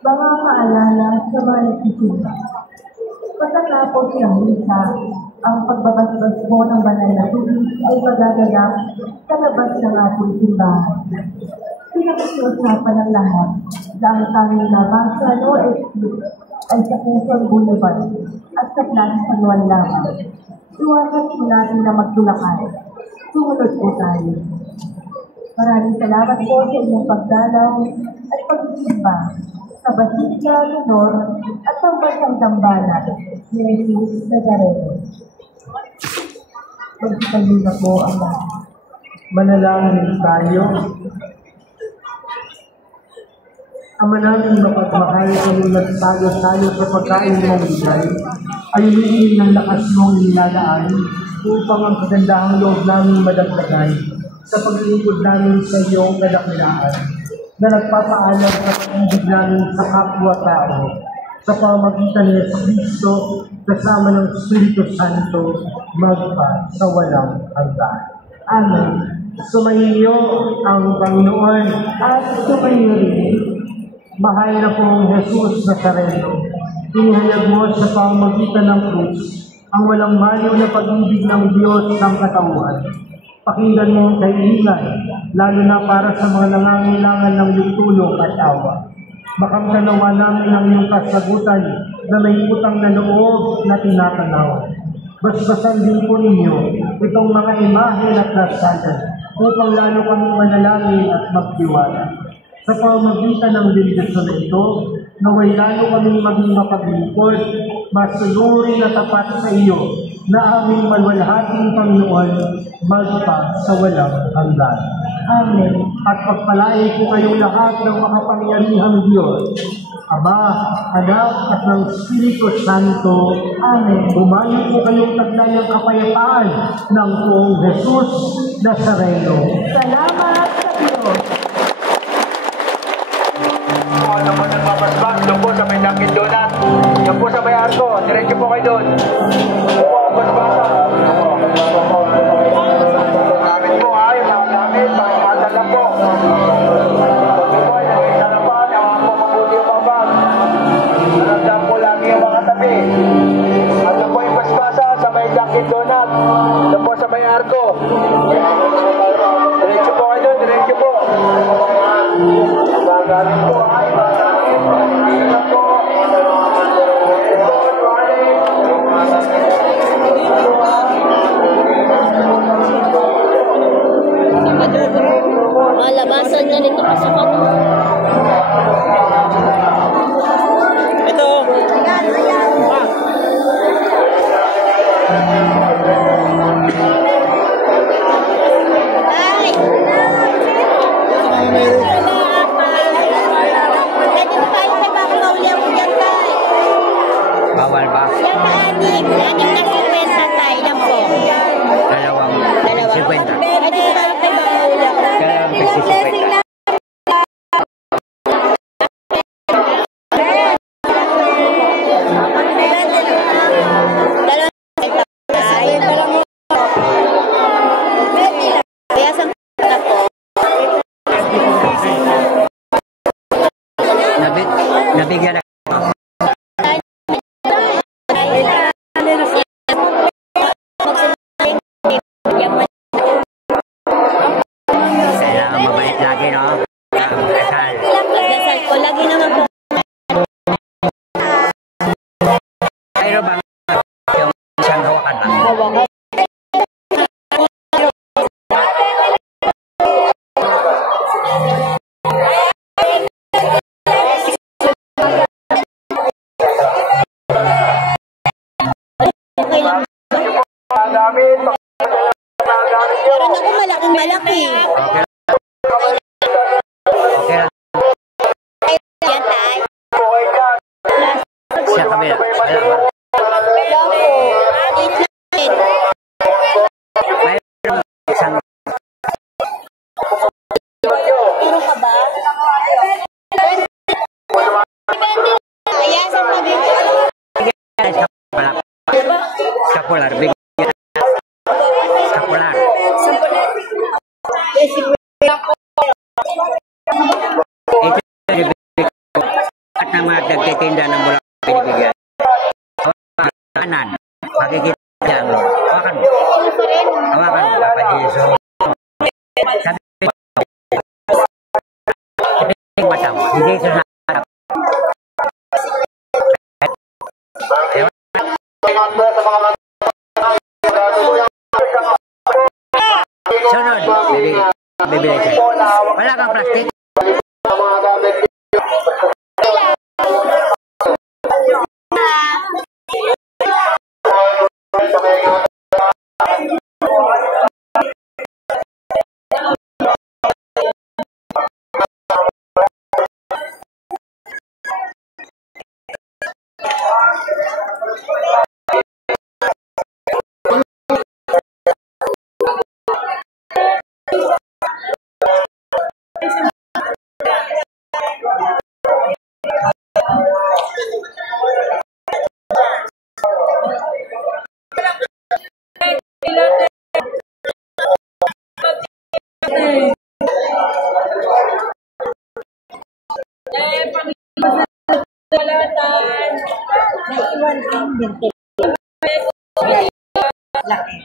Mga maalala sa mga nagsisimba. Pagkatapos ng misa, ang pagbabasbas mo ng banal na tubig ay magaganap sa labas ng ating simbahan. Pinag-uusapan ng lahat na ang tanging labas sa OSU ay sa Quezon Boulevard at sa Plaza San Juan lamang. Iwasan po natin na magtulakan. Sumunod po tayo. Maraming salamat po sa inyong pagdalaw at pagsisimba sa Basilica Minor at Pambansang Dambana ni Jesus Nazareno. Magsipayo na po ang lahat. Manalangin tayo. Ama namin mapagmahal kami nagtayo-tayo sa pagkain mong bigay, ay humihiling ng lakas mong nilalaan upang ang kagandahang loob namin madagdagan sa paglilingkod namin sa iyong kadakilaan na nagpapaalam sa pag-ibig namin sa kapwa-tao sa pamamagitan ni Kristo kasama ng Espiritu Santo magpa sa walang hanggan. Amen. Sumainyo ang Panginoon at sumainyo rin. Mahal na pong Jesus Nazareno, inihayag mo sa pamamagitan ng krus ang walang maliw na pag-ibig ng Diyos ng katauhan. Pakinggan mo ang kahilingan, lalo na para sa mga nangangailangan ng iyong tulong at awa. Makamtanawa namin ang iyong kasagutan na may utang na loob na tinatanaw. Basbasan din po ninyo itong mga imahe at nasalan upang lalo kaming manalangin at magtiwala. Sa pamamagitan ng bendisyon na ito, naway lalo kaming maging mapaglingkod, masunuri na tapat sa iyo, na aming malwalhating Panginoon, magpa sa walang hanggan. Amen. At pagpalain ko kayong lahat ng makapangyarihang Diyos, Ama, Anak, at ng Espiritu Santo. Amen. Bumayo po kayong taglay ng kapayapaan ng poong Jesus Nazareno. Salamat sa Diyos. Ano po nagpapasbag? Doon po sa may Dunkin Donut. Doon po sa may Arco. Diretso po kayo doon. Pasbasa. Gamit po ha. Yung mga gamit. Pangimatan lang po. Doon po ay nagkisarapan. Ewan po mabuti yung mga bag. Nanandang po lagi yung mga tabi. At doon po yung pasbasa sa may Dunkin Donut. Doon po sa may Arco. Diretso po kayo doon. Diretso po. Gamit po ha. Malabasan na nito kasi ano. Ito. Ay! Bawal ba? Yung anim na 50 tayo lang po. Dalawang 50. Pwede ba kay Bangula? Dalawang 50. Nabigyan na. Kailangan mabait lagi, no? Dasal. Dasal ko lagi naman po. Mayroon bang yung isang hawakan ba? Okay lang. Meron ako malaking malaki. Okay lang. Yan tayo. Sa kabila. Wala po. Mayroon isang Puro ka ba? Kaya sa scapular. Scapular. Ito at ng mga nagtitinda ng bulak binibigyan. Kanan. Makikita dyan. Hawakan mo. Hawakan mo. Papa Jesu. Sabi mo. Ipiling mata mo. Hindi ito sa harap. Sunod. Bibili siya. Wala kang plastic. Laki.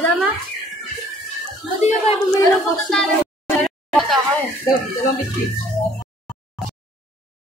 Adama? Hindi na kayo bumili ng box. Dalawang biscuit.